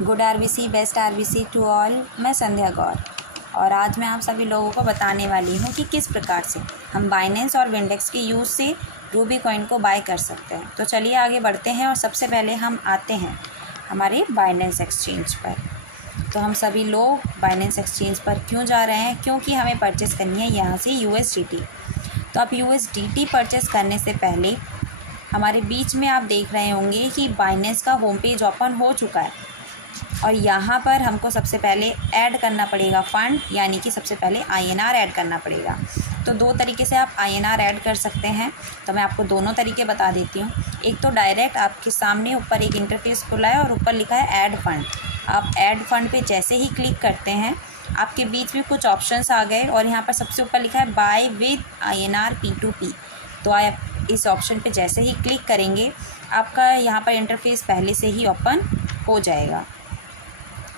Good RBC, best RBC to all. मैं संध्या गौर और आज मैं आप सभी लोगों को बताने वाली हूँ कि किस प्रकार से हम बाइनेंस और विंडेक्स के यूज़ से रूबी कॉइन को बाय कर सकते हैं। तो चलिए आगे बढ़ते हैं और सबसे पहले हम आते हैं हमारे बाइनेंस एक्सचेंज पर। तो हम सभी लोग बाइनेंस एक्सचेंज पर क्यों जा रहे हैं? क्योंकि हमें परचेज़ करनी है यहाँ से USDT। तो आप USDT परचेज़ करने से पहले हमारे बीच में आप देख रहे होंगे कि बाइनेंस का होम पेज ओपन हो चुका है और यहाँ पर हमको सबसे पहले ऐड करना पड़ेगा फ़ंड, यानी कि सबसे पहले INR ऐड करना पड़ेगा। तो दो तरीके से आप INR ऐड कर सकते हैं, तो मैं आपको दोनों तरीके बता देती हूँ। एक तो डायरेक्ट आपके सामने ऊपर एक इंटरफेस खुला है और ऊपर लिखा है ऐड फ़ंड। आप ऐड फ़ंड पे जैसे ही क्लिक करते हैं आपके बीच में कुछ ऑप्शंस आ गए और यहाँ पर सबसे ऊपर लिखा है बाय विद INR P2P। तो आप इस ऑप्शन पे जैसे ही क्लिक करेंगे आपका यहाँ पर इंटरफेस पहले से ही ओपन हो जाएगा।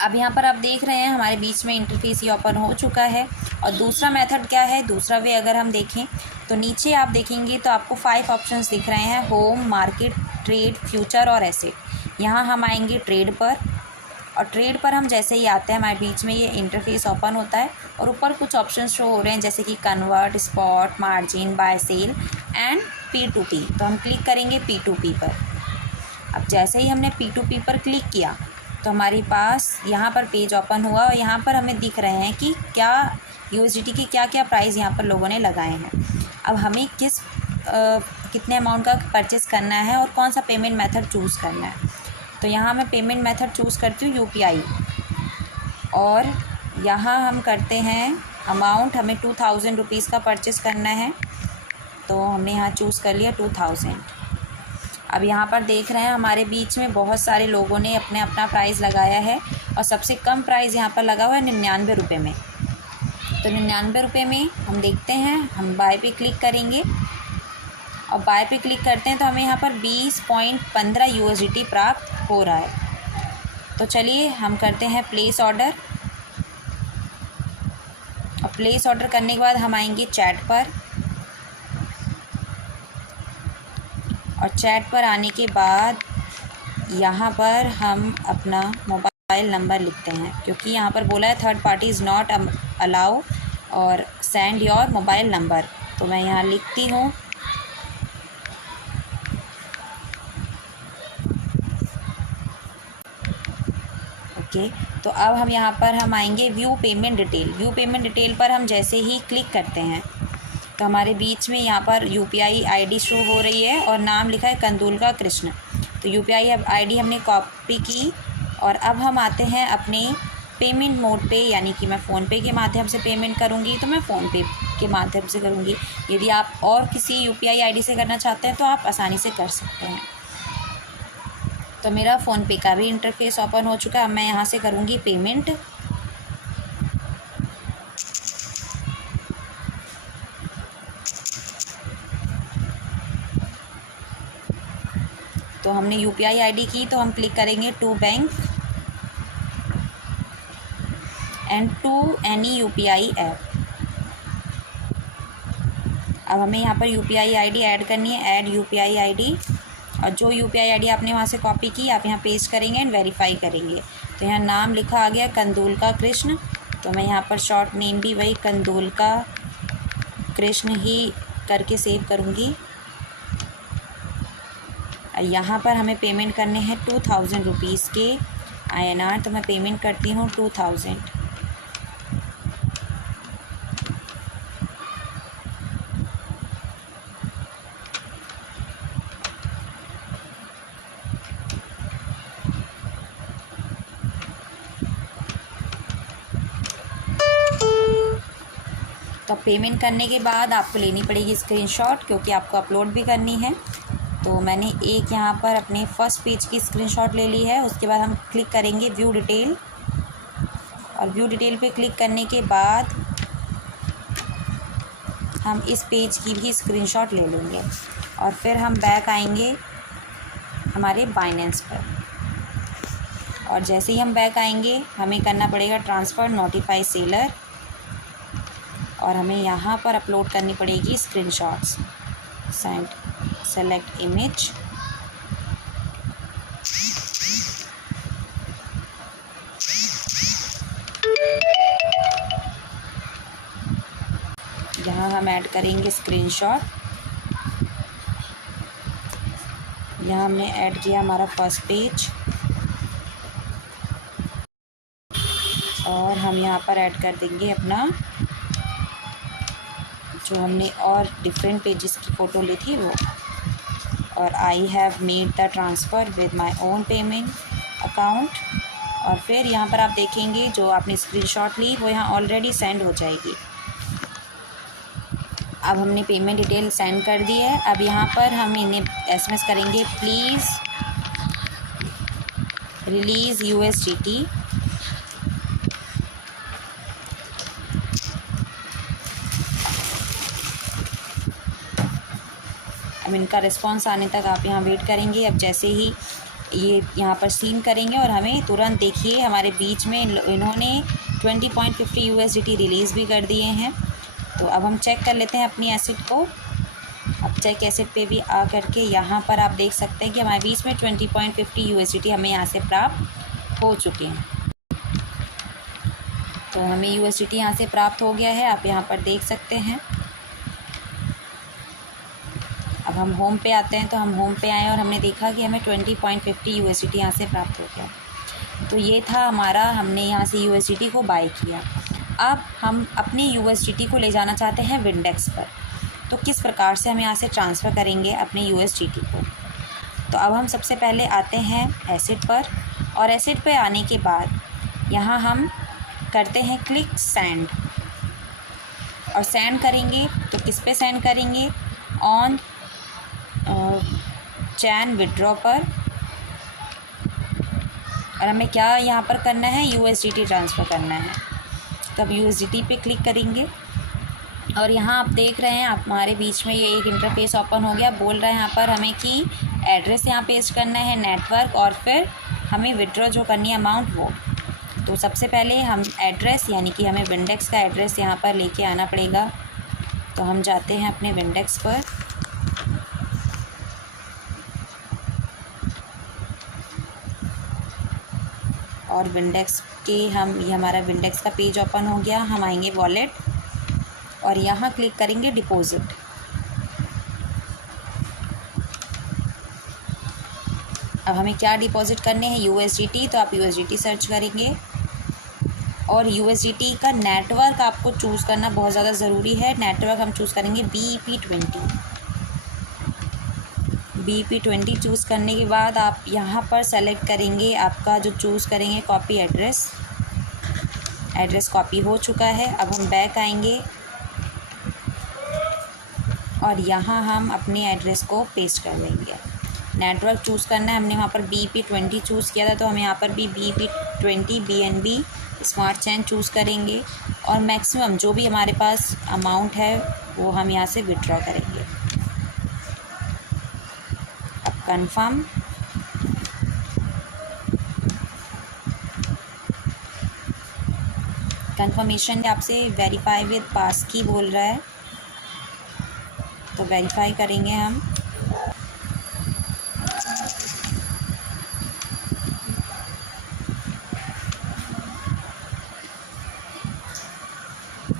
अब यहाँ पर आप देख रहे हैं हमारे बीच में इंटरफेस ही ओपन हो चुका है। और दूसरा मेथड क्या है, दूसरा वे अगर हम देखें तो नीचे आप देखेंगे तो आपको 5 ऑप्शंस दिख रहे हैं, होम, मार्केट, ट्रेड, फ्यूचर और एसेट। यहाँ हम आएंगे ट्रेड पर और ट्रेड पर हम जैसे ही आते हैं हमारे बीच में ये इंटरफेस ओपन होता है और ऊपर कुछ ऑप्शंस शो हो रहे हैं जैसे कि convert, spot, margin, buy sell and P2P। तो हम क्लिक करेंगे P2P पर। अब जैसे ही हमने P2P पर क्लिक किया तो हमारे पास यहाँ पर पेज ओपन हुआ और यहाँ पर हमें दिख रहे हैं कि क्या USDT के क्या क्या प्राइस यहाँ पर लोगों ने लगाए हैं। अब हमें कितने अमाउंट का परचेज़ करना है और कौन सा पेमेंट मेथड चूज़ करना है। तो यहाँ मैं पेमेंट मेथड चूज़ करती हूँ UPI और यहाँ हम करते हैं अमाउंट, हमें 2000 रुपीज़ का परचेज़ करना है तो हमने यहाँ चूज़ कर लिया 2000। अब यहाँ पर देख रहे हैं हमारे बीच में बहुत सारे लोगों ने अपना प्राइस लगाया है और सबसे कम प्राइस यहाँ पर लगा हुआ है 99 रुपये में। तो 99 रुपये में हम देखते हैं, हम बाय पे क्लिक करेंगे और बाय पे क्लिक करते हैं तो हमें यहाँ पर 20.15 USDT प्राप्त हो रहा है। तो चलिए हम करते हैं प्लेस ऑर्डर और प्लेस ऑर्डर करने के बाद हम आएंगे चैट पर और चैट पर आने के बाद यहाँ पर हम अपना मोबाइल नंबर लिखते हैं क्योंकि यहाँ पर बोला है third party is not allow और सेंड योर मोबाइल नंबर। तो मैं यहाँ लिखती हूँ ओके। तो अब हम यहाँ पर हम आएंगे view payment detail. View payment detail पर हम जैसे ही क्लिक करते हैं तो हमारे बीच में यहाँ पर UPI ID शो हो रही है और नाम लिखा है कंदुलका कृष्ण। तो UPI ID हमने कॉपी की और अब हम आते हैं अपने पेमेंट मोड पे, यानी कि मैं फ़ोनपे के माध्यम से पेमेंट करूँगी तो मैं फ़ोनपे के माध्यम से करूँगी। यदि आप और किसी UPI ID से करना चाहते हैं तो आप आसानी से कर सकते हैं। तो मेरा फ़ोनपे का भी इंटरफेस ओपन हो चुका है। अब मैं यहाँ से करूँगी पेमेंट। तो हमने UPI ID की तो हम क्लिक करेंगे to bank and to any UPI app. अब हमें यहाँ पर UPI ID ऐड करनी है, ऐड UPI ID, और जो UPI ID आपने वहाँ से कॉपी की आप यहाँ पेस्ट करेंगे एंड वेरीफाई करेंगे। तो यहाँ नाम लिखा आ गया कंदुलका कृष्ण, तो मैं यहाँ पर शॉर्ट नेम भी वही कंदुलका कृष्ण ही करके सेव करूँगी। यहाँ पर हमें पेमेंट करने हैं 2000 रुपीज़ के INR, तो मैं पेमेंट करती हूँ 2000। तो पेमेंट करने के बाद आपको लेनी पड़ेगी स्क्रीनशॉट क्योंकि आपको अपलोड भी करनी है। तो मैंने एक यहाँ पर अपने फर्स्ट पेज की स्क्रीनशॉट ले ली है। उसके बाद हम क्लिक करेंगे व्यू डिटेल और व्यू डिटेल पे क्लिक करने के बाद हम इस पेज की भी स्क्रीनशॉट ले लेंगे और फिर हम बैक आएंगे हमारे बाइनेंस पर और जैसे ही हम बैक आएंगे हमें करना पड़ेगा ट्रांसफ़र नोटिफाई सेलर और हमें यहाँ पर अपलोड करनी पड़ेगी स्क्रीनशॉट्स। सेलेक्ट इमेज हम ऐड करेंगे स्क्रीनशॉट। यहाँ हमने ऐड किया हमारा फर्स्ट पेज, और हम यहाँ पर ऐड कर देंगे अपना जो हमने और डिफरेंट पेजेस की फ़ोटो ली थी वो। और I have made the transfer with my own payment account. और फिर यहाँ पर आप देखेंगे जो आपने स्क्रीनशॉट ली वो यहाँ ऑलरेडी सेंड हो जाएगी। अब हमने पेमेंट डिटेल सेंड कर दी है। अब यहाँ पर हम इन्हें SMS करेंगे, प्लीज़ रिलीज़ USDT। अब इनका रिस्पांस आने तक आप यहाँ वेट करेंगे। अब जैसे ही ये यहाँ पर सीन करेंगे और हमें तुरंत देखिए हमारे बीच में इन्होंने 20.50 USDT रिलीज़ भी कर दिए हैं। तो अब हम चेक कर लेते हैं अपनी एसेट को। अब चेक एसेट पे भी आ करके यहाँ पर आप देख सकते हैं कि हमारे बीच में 20.50 USDT हमें यहाँ से प्राप्त हो चुके हैं। तो हमें USDT यहाँ से प्राप्त हो गया है, आप यहाँ पर देख सकते हैं। अब हम होम पे आते हैं, तो हम होम पे आए और हमने देखा कि हमें 20.50 USDT यहाँ से प्राप्त हो गया। तो ये था हमारा, हमने यहाँ से USDT को बाय किया। अब हम अपने USDT को ले जाना चाहते हैं विंडेक्स पर, तो किस प्रकार से हम यहाँ से ट्रांसफ़र करेंगे अपने USDT को। तो अब हम सबसे पहले आते हैं एसेट पर, और एसेट पे आने के बाद यहाँ हम करते हैं क्लिक सेंड, और सेंड करेंगे तो किस पे सेंड करेंगे, ऑन चैन विड्रॉ पर। और हमें क्या यहाँ पर करना है, USDT ट्रांसफ़र करना है। तो अब USDT पे क्लिक करेंगे और यहाँ आप देख रहे हैं आप हमारे बीच में ये एक इंटरफेस ओपन हो गया। बोल रहा है यहाँ पर हमें कि एड्रेस यहाँ पेस्ट करना है, नेटवर्क, और फिर हमें विड्रॉ जो करनी है अमाउंट वो। तो सबसे पहले हम एड्रेस यानी कि हमें विंडेक्स का एड्रेस यहाँ पर लेके आना पड़ेगा। तो हम जाते हैं अपने विंडेक्स पर, और विंडेक्स के ये हमारा विंडेक्स का पेज ओपन हो गया। हम आएंगे वॉलेट और यहाँ क्लिक करेंगे डिपॉजिट। अब हमें क्या डिपॉजिट करने हैं, USDT। तो आप USDT सर्च करेंगे, और USDT का नेटवर्क आपको चूज़ करना बहुत ज़्यादा ज़रूरी है। नेटवर्क हम चूज़ करेंगे BEP20 चूज़ करने के बाद आप यहाँ पर सेलेक्ट करेंगे आपका जो चूज़ करेंगे कॉपी एड्रेस कॉपी हो चुका है। अब हम बैक आएंगे और यहाँ हम अपने एड्रेस को पेस्ट कर देंगे। नेटवर्क चूज़ करना है, हमने वहाँ पर BEP20 चूज़ किया था, तो हम यहाँ पर भी BEP20 BNB स्मार्ट चैन चूज़ करेंगे, और मैक्सिमम जो भी हमारे पास अमाउंट है वो हम यहाँ से विड्रॉ करेंगे। अब कंफर्म, कंफर्मेशन आपसे वेरीफाई विद पास की बोल रहा है, तो वेरीफाई करेंगे हम।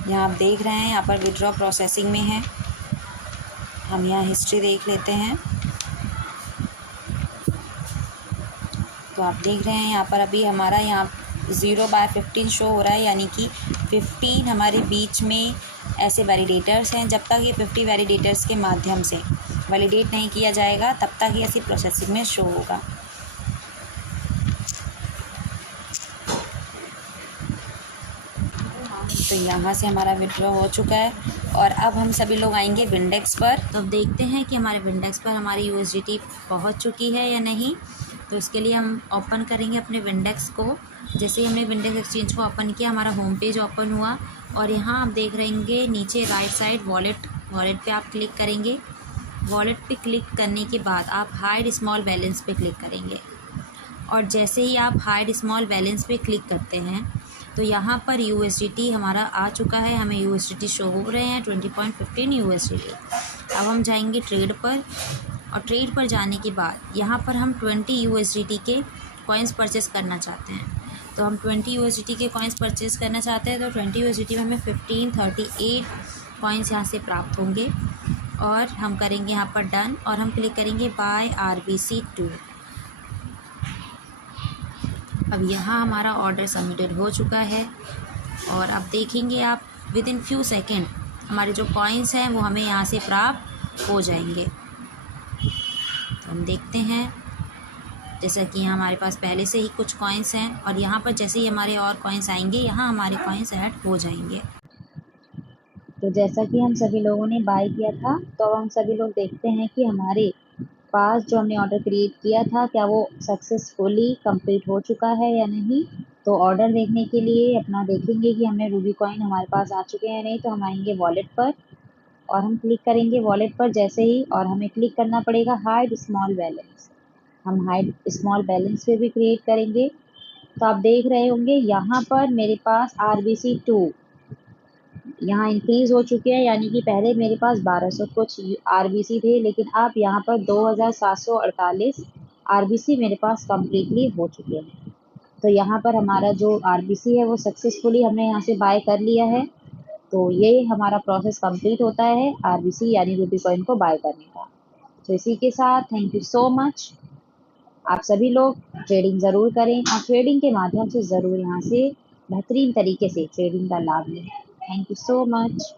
यहाँ आप देख रहे हैं यहाँ पर विड्रॉ प्रोसेसिंग में है। हम यहाँ हिस्ट्री देख लेते हैं, तो आप देख रहे हैं यहाँ पर अभी हमारा यहाँ 0/15 शो हो रहा है, यानी कि 15 हमारे बीच में ऐसे वैलिडेटर्स हैं। जब तक ये 50 वैलिडेटर्स के माध्यम से वैलिडेट नहीं किया जाएगा तब तक ये ऐसी प्रोसेसिंग में शो होगा। तो यहाँ से हमारा विड्रॉ हो चुका है, और अब हम सभी लोग आएंगे विंडेक्स पर। तो अब देखते हैं कि हमारे विंडेक्स पर हमारी USDT पहुँच चुकी है या नहीं। तो इसके लिए हम ओपन करेंगे अपने विंडेक्स को। जैसे ही हमने विंडेक्स एक्सचेंज को ओपन किया, हमारा होम पेज ओपन हुआ, और यहाँ आप देख रहेंगे नीचे राइट साइड वॉलेट पे आप क्लिक करेंगे। वॉलेट पे क्लिक करने के बाद आप हाइड स्मॉल बैलेंस पे क्लिक करेंगे, और जैसे ही आप हाइड स्मॉल बैलेंस पे क्लिक करते हैं तो यहाँ पर USDT हमारा आ चुका है। हमें USDT शो हो रहे हैं 20.15 USDT। अब हम जाएंगे ट्रेड पर, और ट्रेड पर जाने के बाद यहाँ पर हम 20 USDT के कॉइन्स परचेस करना चाहते हैं। तो हम 20 USDT के कॉइन्स परचेस करना चाहते हैं, तो 20 USDT में हमें 1538 कॉइन्स यहाँ से प्राप्त होंगे। और हम करेंगे यहाँ पर डन और हम क्लिक करेंगे बाय RBC2। अब यहाँ हमारा ऑर्डर सबमिटेड हो चुका है और अब देखेंगे आप विद इन फ्यू सेकेंड हमारे जो कॉइन्स हैं वो हमें यहाँ से प्राप्त हो जाएंगे। तो हम देखते हैं जैसा कि यहाँ हमारे पास पहले से ही कुछ कॉइन्स हैं और यहाँ पर जैसे ही हमारे और कॉइन्स आएंगे यहाँ हमारे कॉइन्स ऐड हो जाएंगे। तो जैसा कि हम सभी लोगों ने बाय किया था, तो हम सभी लोग देखते हैं कि हमारे पास जो हमने ऑर्डर क्रिएट किया था क्या वो सक्सेसफुली कंप्लीट हो चुका है या नहीं। तो ऑर्डर देखने के लिए अपना देखेंगे कि हमें रूबी कॉइन हमारे पास आ चुके हैं या नहीं। तो हम आएंगे वॉलेट पर और हम क्लिक करेंगे वॉलेट पर जैसे ही, और हमें क्लिक करना पड़ेगा हाइड स्मॉल बैलेंस। हम हाइड स्मॉल बैलेंस पे भी क्रिएट करेंगे। तो आप देख रहे होंगे यहाँ पर मेरे पास RBC2 यहाँ इंक्रीज हो चुके हैं, यानी कि पहले मेरे पास 1200 कुछ RBC थे, लेकिन अब यहाँ पर 2748 RBC मेरे पास कम्प्लीटली हो चुके हैं। तो यहाँ पर हमारा जो RBC है वो सक्सेसफुली हमने यहाँ से बाय कर लिया है। तो ये हमारा प्रोसेस कंप्लीट होता है RBC यानी रूबी कॉइन को बाय करने का। तो इसी के साथ थैंक यू सो मच। आप सभी लोग ट्रेडिंग ज़रूर करें और ट्रेडिंग के माध्यम से ज़रूर यहाँ से बेहतरीन तरीके से ट्रेडिंग का लाभ लें। Thank you so much.